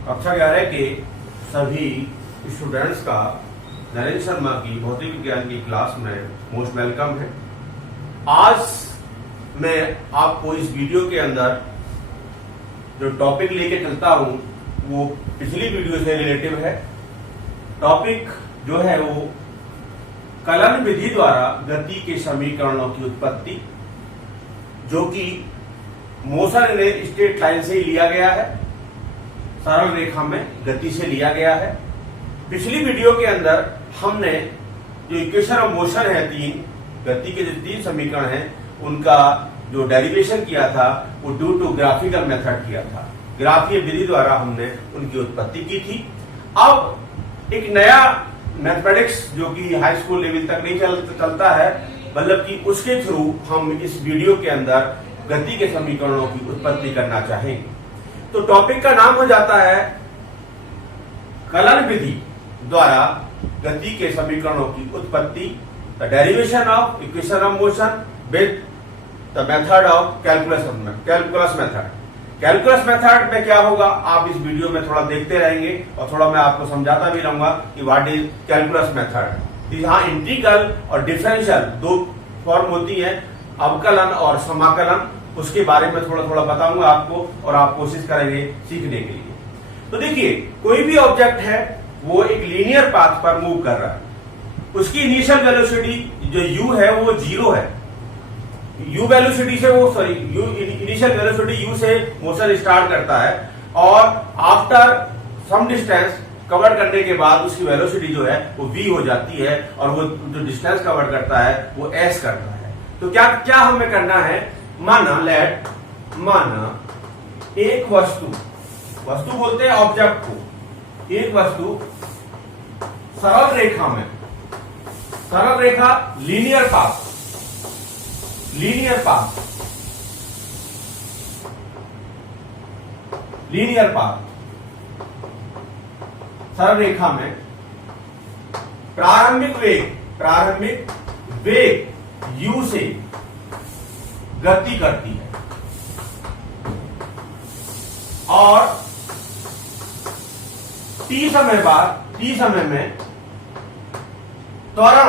कक्षा 11 के सभी स्टूडेंट्स का नरेंद्र शर्मा की भौतिक विज्ञान की क्लास में मोस्ट वेलकम है। आज मैं आपको इस वीडियो के अंदर जो टॉपिक लेके चलता हूं वो पिछली वीडियो से रिलेटिव है। टॉपिक जो है वो कलन विधि द्वारा गति के समीकरणों की उत्पत्ति, जो कि मोशन ने स्ट्रेट लाइन से ही लिया गया है, सरल रेखा में गति से लिया गया है। पिछली वीडियो के अंदर हमने जो इक्वेशन ऑफ मोशन है, तीन गति के जो तीन समीकरण हैं उनका जो डेरिवेशन किया था वो ड्यू टू ग्राफिकल मेथड किया था। ग्राफीय विधि द्वारा हमने उनकी उत्पत्ति की थी। अब एक नया मैथमेटिक्स जो कि हाई स्कूल लेवल तक नहीं चलता है, मतलब कि उसके थ्रू हम इस वीडियो के अंदर गति के समीकरणों की उत्पत्ति करना चाहेंगे। तो टॉपिक का नाम हो जाता है कलन विधि द्वारा गति के समीकरणों की उत्पत्ति, the derivation of equation of motion with the method of calculus method. Calculus method में क्या होगा आप इस वीडियो में थोड़ा देखते रहेंगे और थोड़ा मैं आपको समझाता भी रहूंगा कि व्हाट इज कैलकुलस मेथड। यहाँ इंटीग्रल और डिफरेंशियल दो फॉर्म होती है, अवकलन और समाकलन, उसके बारे में थोड़ा थोड़ा बताऊंगा आपको और आप कोशिश करेंगे सीखने के लिए। तो देखिए, कोई भी ऑब्जेक्ट है वो एक लीनियर पाथ पर मूव कर रहा है, उसकी इनिशियल वेलोसिटी जो u है वो 0 है। u वेलोसिटी से वो इनिशियल वेलोसिटी u से मोशन स्टार्ट करता है और आफ्टर सम डिस्टेंस कवर करने के बाद उसकी वेलोसिटी जो है वो v हो जाती है और वो जो डिस्टेंस कवर करता है वो s करता है। तो क्या क्या हमें करना है, माना एक वस्तु बोलते हैं ऑब्जेक्ट को, एक वस्तु सरल रेखा लीनियर पाथ सरल रेखा में प्रारंभिक वेग u से गति करती है और t समय में त्वरण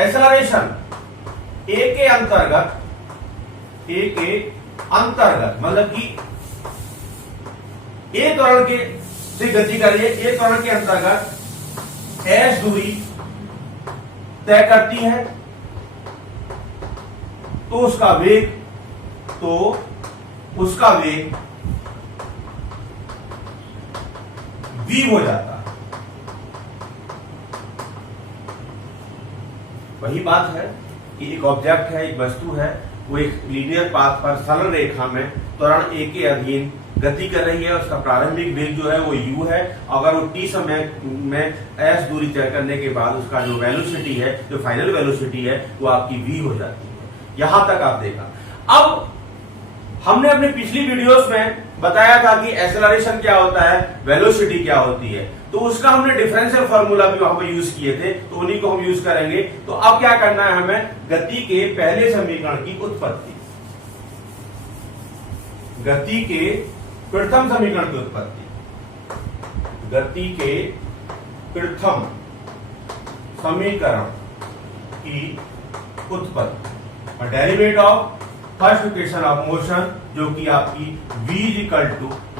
एक्सेलरेशन a के अंतर्गत मतलब कि a त्वरण के से गति कर रही है, a त्वरण के अंतर्गत s दूरी तय करती है, तो उसका वेग v हो जाता है। वही बात है कि एक ऑब्जेक्ट है, एक वस्तु है, वो एक लीनियर पाथ पर सरल रेखा में त्वरण a के अधीन गति कर रही है। उसका प्रारंभिक वेग जो है वो u है। अगर वो t समय में s दूरी तय करने के बाद उसका जो वेलोसिटी है, जो फाइनल वेलोसिटी है, वो आपकी v हो जाती है। यहां तक आप देखा। अब हमने अपने पिछली वीडियोस में बताया था कि एक्सेलरेशन क्या होता है, वेलोसिटी क्या होती है, तो उसका हमने डिफरेंशियल फार्मूला भी वहां पर यूज किए थे, तो उन्हीं को हम यूज करेंगे। तो अब क्या करना है हमें, गति के पहले समीकरण की उत्पत्ति, गति के प्रथम समीकरण की उत्पत्ति, गति के प्रथम समीकरण की उत्पत्ति, derivative of first equation of motion, जो कि आपकी v =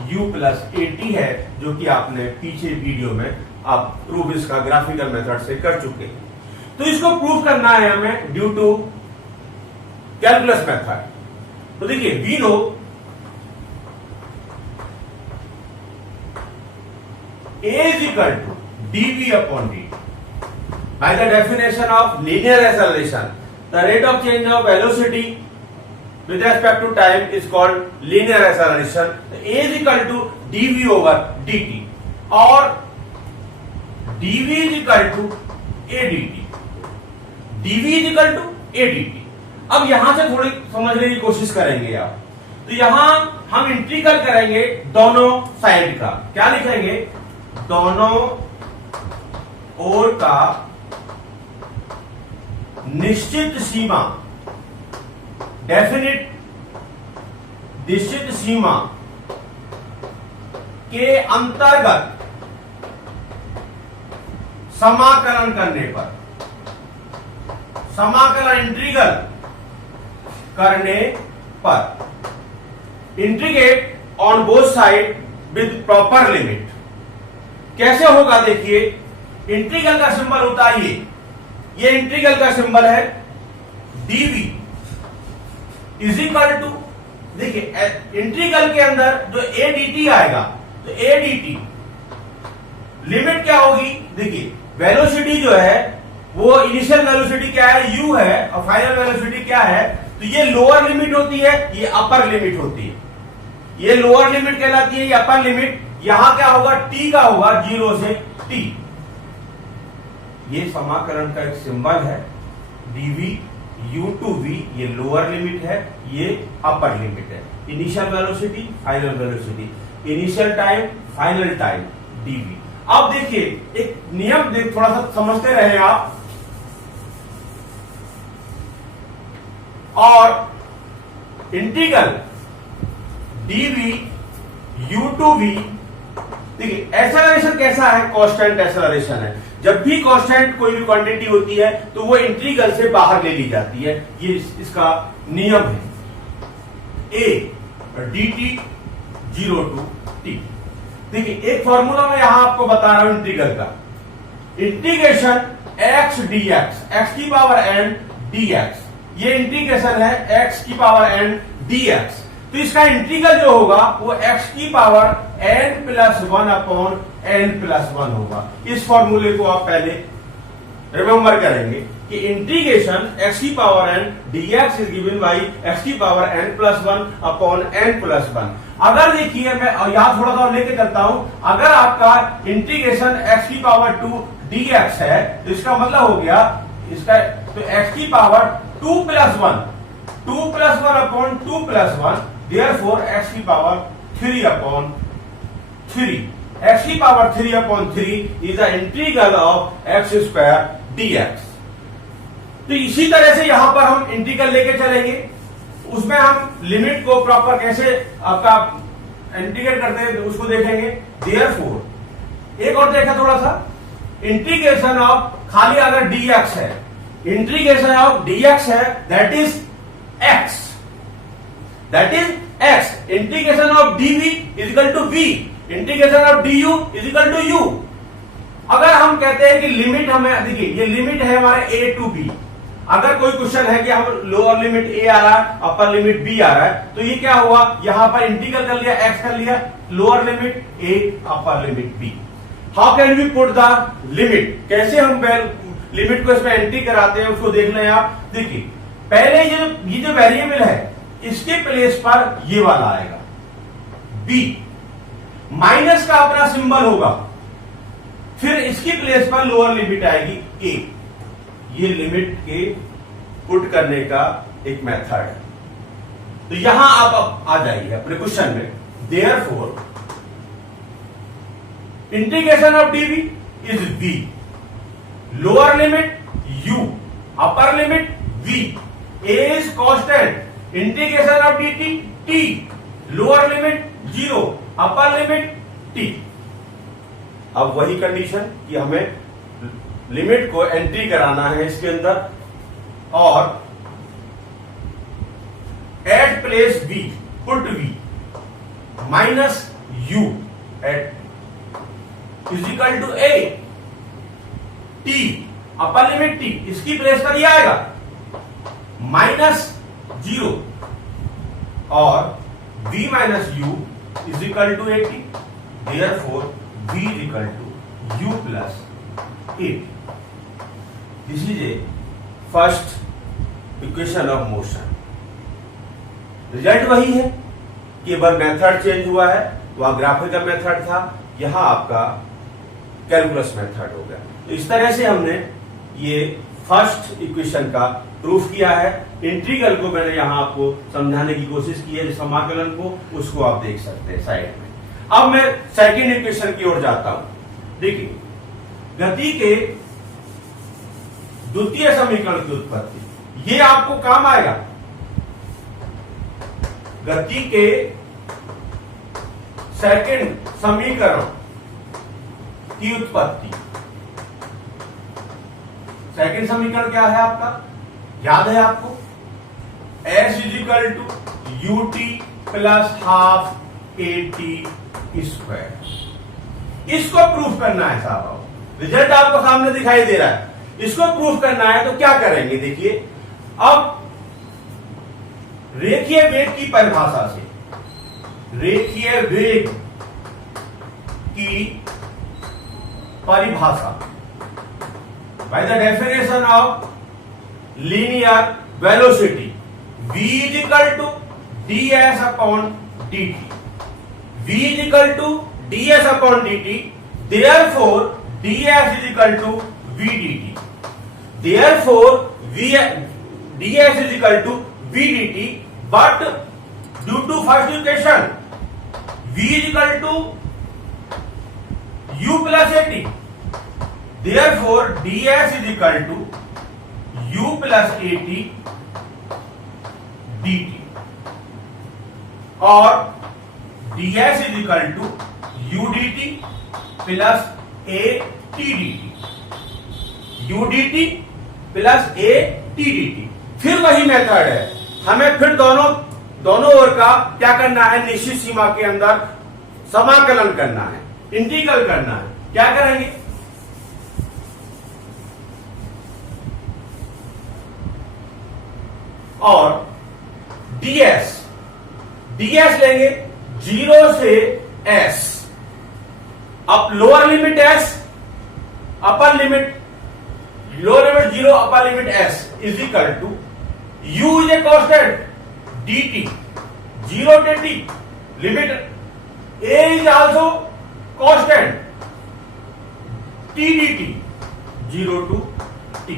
u + at है, जो कि आपने पीछे वीडियो में आप प्रूफ इसका ग्राफिकल मेथड से कर चुके हैं। तो इसको प्रूफ करना है हमें ड्यू टू कैलकुलस मेथड। तो देखिए, we know a = dv/dt by the definition of linear acceleration, the rate of change of velocity with respect to time is called linear acceleration. a = dv/dt और dv = adt, dv = adt। अब यहां से थोड़ी समझने की कोशिश करेंगे आप। तो यहां हम इंटीग्रल करेंगे दोनों साइड का। क्या लिखेंगे, दोनों ओर का निश्चित सीमा, डेफिनिट निश्चित सीमा के अंतर्गत समाकलन करने पर, समाकलन इंटीग्रल करने पर, integrate on both side with proper limit. कैसे होगा देखिए, इंटीग्रल का सिंबल होता है ये इंटीग्रल का सिंबल है dv इज इक्वल टू, देखिए इंटीग्रल के अंदर जो a dt आएगा, तो a dt लिमिट क्या होगी, देखिए वेलोसिटी जो है वो इनिशियल वेलोसिटी क्या है u है और फाइनल वेलोसिटी क्या है, तो ये लोअर लिमिट होती है, ये अपर लिमिट होती है, ये लोअर लिमिट कहलाती है, ये अपर लिमिट। यहां क्या होगा, t का होगा 0 से t। ये समाकलन का एक सिंबल है dv u टू v, ये लोअर लिमिट है, ये अपर लिमिट है। Initial velocity final velocity, initial time final time dv। अब देखिए एक नियम देख, थोड़ा सा समझते रहे आप। और integral dv u to v, देखिए एक्सेलरेशन कैसा है, कांस्टेंट एक्सेलरेशन है। जब भी कांस्टेंट कोई भी क्वांटिटी होती है तो वो इंटीग्रल से बाहर ले ली जाती है, ये इसका नियम है। a dt 0 to t। देखिए एक फॉर्मूला मैं यहां आपको बता रहा हूं इंटीग्रल का, इंटीग्रेशन x dx, x की पावर n dx, ये इंटीग्रेशन है x की पावर n dx। तो इसका इंटीग्रल जो होगा वो x की power n plus 1 upon n plus 1 होगा। इस फॉर्मूले को आप पहले रिमेंबर करेंगे कि इंटीग्रेशन x की power n dx is given by x की power n plus 1 upon n plus 1। अगर देखिए मैं यहां थोड़ा सा लेके चलता हूं, अगर आपका इंटीग्रेशन x की पावर 2 dx है तो इसका मतलब हो गया इसका, तो x की power 2 plus 1, 2 plus 1 upon 2 plus 1, therefore x की पावर 3 अपॉन 3, x की power 3 upon 3 is the integral of x square dx। तो इसी तरह से यहां पर हम इंटीग्रल लेके चलेंगे, उसमें हम लिमिट को प्रॉपर कैसे आपका इंटीग्रेट करते हैं उसको देखेंगे। therefore एक और देखा थोड़ा सा, इंटीग्रेशन ऑफ खाली अगर dx है, इंटीग्रेशन ऑफ dx है that is x, that is x। Integration of dv is equal to v, integration of du is equal to u। अगर हम कहते हैं कि लिमिट हमें, देखिए ये लिमिट है हमारे a टू b, अगर कोई क्वेश्चन है कि हम लोअर लिमिट a आ रहा है अपर लिमिट b आ रहा है, तो ये क्या हुआ, यहां पर इंटीग्रल कर लिया, x कर लिया, lower limit a upper limit b। How can we put the limit, कैसे हम लिमिट को इसमें एंट्री कराते हैं उसको देख लें आप। देखिए पहले ये जो वेरिएबल है इसके प्लेस पर ये वाला आएगा b, माइनस का अपना सिंबल होगा, फिर इसकी प्लेस पर लोअर लिमिट आएगी a। ये लिमिट के पुट करने का एक मेथड है। तो यहां आप आ जाइए अपने क्वेश्चन में, therefore integration of dv is v, lower limit u, upper limit v, a is constant, integration of dt t, lower limit 0, upper limit t। अब वही कंडीशन कि हमें लिमिट को एंट्री कराना है इसके अंदर, और at place v, put v minus u at is equal to a, t upper limit t, इसकी प्लेस पर ये आएगा माइनस 0 और v minus u is equal to 80, therefore v is equal to u plus 80। This is a first equation of motion. Result वही है कि बार method change हुआ है, वहां ग्राफिकल मेथड था, यहां आपका कैलकुलस मेथड हो गया। तो इस तरह से हमने ये फर्स्ट इक्वेशन का प्रूफ किया है। इंटीग्रल को मैंने यहां आपको समझाने की कोशिश की है, समाकलन को, उसको आप देख सकते हैं साइड में। अब मैं सेकंड इक्वेशन की ओर जाता हूं। देखिए गति के द्वितीय समीकरण की उत्पत्ति, ये आपको काम आएगा। गति के सेकंड समीकरण की उत्पत्ति। सेकंड समीकरण क्या है आपका, याद है आपको, s is equal to ut plus half at square. इसको प्रूफ करना है साहब, रिजल्ट आपको सामने दिखाई दे रहा है, इसको प्रूफ करना है तो क्या करेंगे, देखिए अब रेखीय वेग की परिभाषा से, रेखीय वेग की परिभाषा, by the definition of linear velocity, v is equal to ds upon dt, v is equal to ds upon dt, therefore ds is equal to vdt, therefore ds is equal to vdt, but due to first equation v is equal to u plus at, therefore ds is equal to u plus at dt, और ds is equal to u dt plus a t dt, u dt plus a t dt। फिर वही method है, हमें फिर दोनों ओर का क्या करना है, निश्चित सीमा के अंदर समाकलन करना है, इंटीग्रल करना है। क्या करेंगे, और ds लेंगे 0 से s, अब lower limit s, upper limit, lower limit 0, upper limit s is equal to u is a constant dt 0 to t, limit a is also constant t dt 0 to t।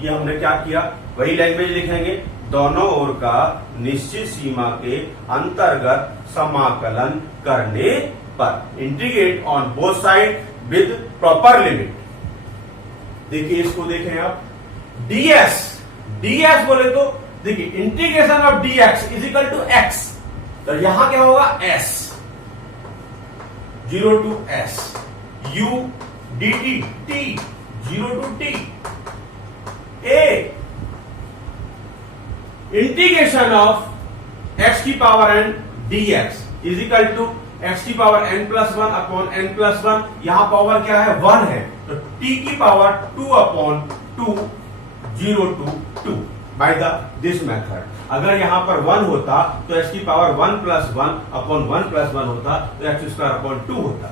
ये हमने क्या किया, वही language लिखेंगे, दोनों ओर का निश्चित सीमा के अंतर्गत समाकलन करने पर, integrate on both side with proper limit. देखिए इसको देखें आप, ds बोले तो देखिए integration of dx is equal to x, तो यहां क्या होगा s, 0 to s, u dt t 0 to t, a integration of x की power n dx is equal to x की power n plus 1 upon n plus 1, यहां power क्या है 1 है, तो t की power 2 upon 2 0 to 2 by this method. अगर यहां पर 1 होता तो x की पावर 1 प्लस 1 अपॉन 1 प्लस 1 होता, तो x स्क्वायर अपॉन 2 होता,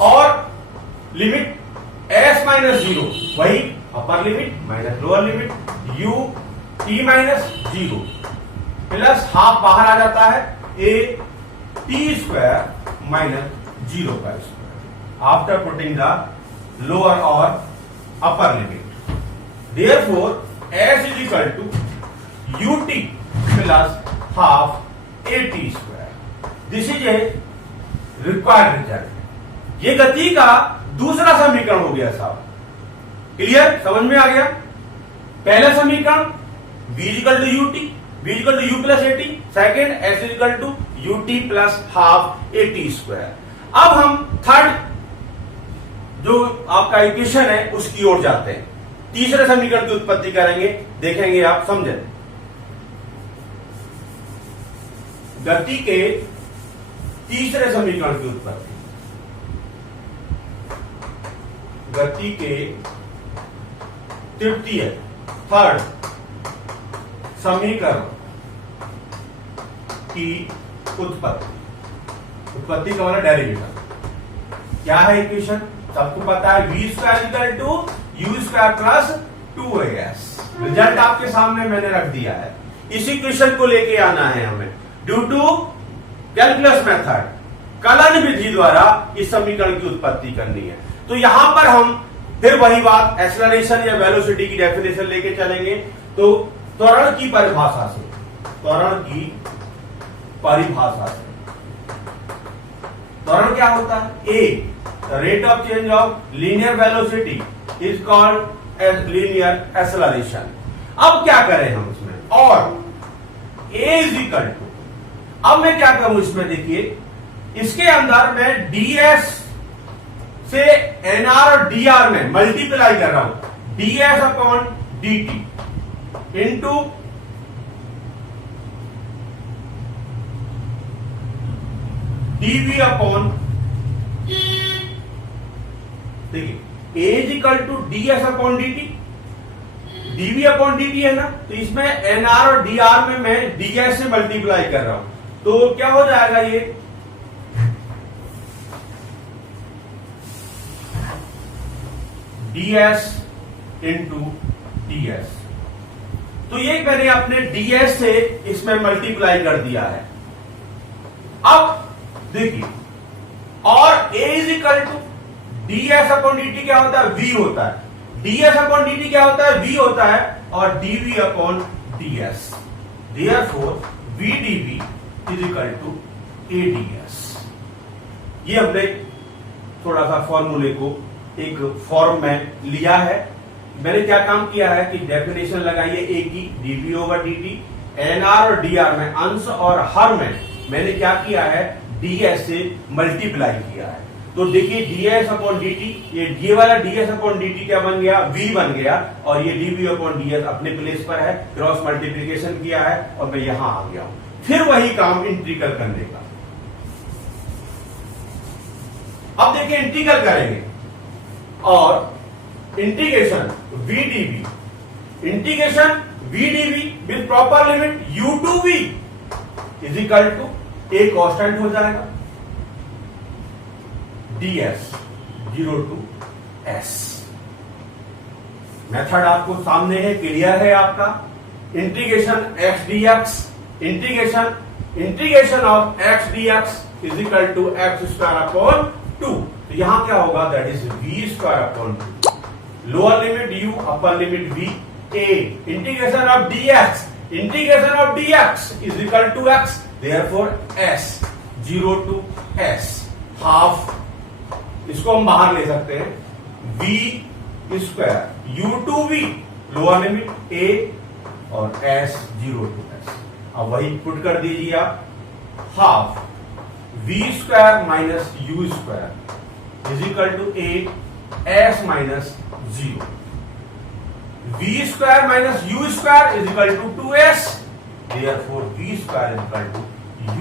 और लिमिट s माइनस 0, वही upper limit minus lower limit, u t minus 0 plus half बाहर आ जाता है, a t स्क्वायर माइनस 0 का square after putting the lower और upper limit. Therefore s is equal to ut plus half a t square. This is a required result. ये गति का दूसरा समीकरण हो गया साहब, क्लियर, समझ में आ गया। पहला समीकरण v equal to ut, v equal to u plus at, second s equal to ut plus half at square. अब हम थर्ड जो आपका इक्वेशन है उसकी ओर जाते हैं, तीसरे समीकरण की उत्पत्ति करेंगे, देखेंगे आप समझें। गति के तीसरे समीकरण की उत्पत्ति, गति के तृतीय थर्ड समीकरण की उत्पत्ति, उत्पत्ति का मतलब डेरिवेशन। क्या है इक्वेशन, सबको पता है, v square equal to u square plus 2as। Result आपके सामने मैंने रख दिया है, इस इक्वेशन को लेके आना है हमें, ड्यू टू कैलकुलस मेथड, कलन विधि द्वारा इस समीकरण की उत्पत्ति करनी है। तो यहां पर हम फिर वही बात एक्सेलरेशन या वेलोसिटी की डेफिनेशन लेके चलेंगे। तो त्वरण की परिभाषा से, त्वरण की परिभाषा से, त्वरण क्या होता है, a rate of change of linear velocity is called as linear acceleration. अब क्या करें हम इसमें, और a इज इक्वल टू, अब मैं क्या करूं इसमें, देखिए इसके अंदर मैं ds से nr और dr में मल्टीप्लाई कर रहा हूं, ds upon dt into dv upon, देखिए a is equal to ds upon dt, dv upon dt है ना, तो इसमें nr और dr में मैं ds से मल्टीप्लाई कर रहा हूं, तो क्या हो जाएगा ये ds इंटू ds। तो ये मैंने अपने ds से इसमें मल्टीप्लाई कर दिया है। अब देखिए, और a is equal to ds upon dt क्या होता है, v होता है, ds अपॉन dt क्या होता है, v होता है, और dv upon ds, therefore v dv is equal to a ds। ये हमने थोड़ा सा फॉर्मूले को एक फॉर्म में लिया है। मैंने क्या काम किया है कि डेफिनेशन लगाई है a की, dv ओवर dt, nr और dr में अंश और हर में मैंने क्या किया है, ds से मल्टीप्लाई किया है। तो देखिए ds अपॉन dt, ये वाला ds अपॉन dt क्या बन गया, v बन गया, और ये dv अपॉन ds अपने प्लेस पर है, क्रॉस मल्टीप्लीकेशन किया है और मैं यहां आ गया हूं। फिर वही काम इंटीग्रल करने का। अब देखिए इंटीग्रल करेंगे, और integration v dv, integration v dv with proper limit u to v is equal to a constant हो जाएगा, ds 0 टू s। मेथड आपको सामने है, क्लियर है आपका। Integration x dx, integration of x dx is equal to x square upon 2। तो यहां क्या होगा, that is v square upon 2, lower limit u upper limit v, a integration of dx, integration of dx is equal to x, therefore s 0 to s, half, इसको हम बाहर ले सकते हैं, v square u to v, lower limit a, और s 0 to s। अब वही put कर दीजिए आप, half v square minus u square is equal to a s minus 0, v square minus u square is equal to 2s, therefore v square is equal to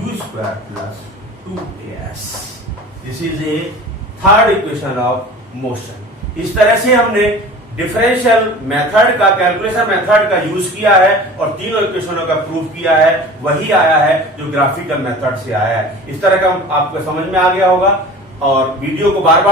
u square plus 2as। This is a third equation of motion. इस तरह से हमने differential method का, calculation method का use किया है और तीनों इक्वेशनों का प्रूव किया है। वही आया है जो ग्राफिकल मेथड से आया है। इस तरह का आपको समझ में आ गया होगा, और वीडियो को बार बार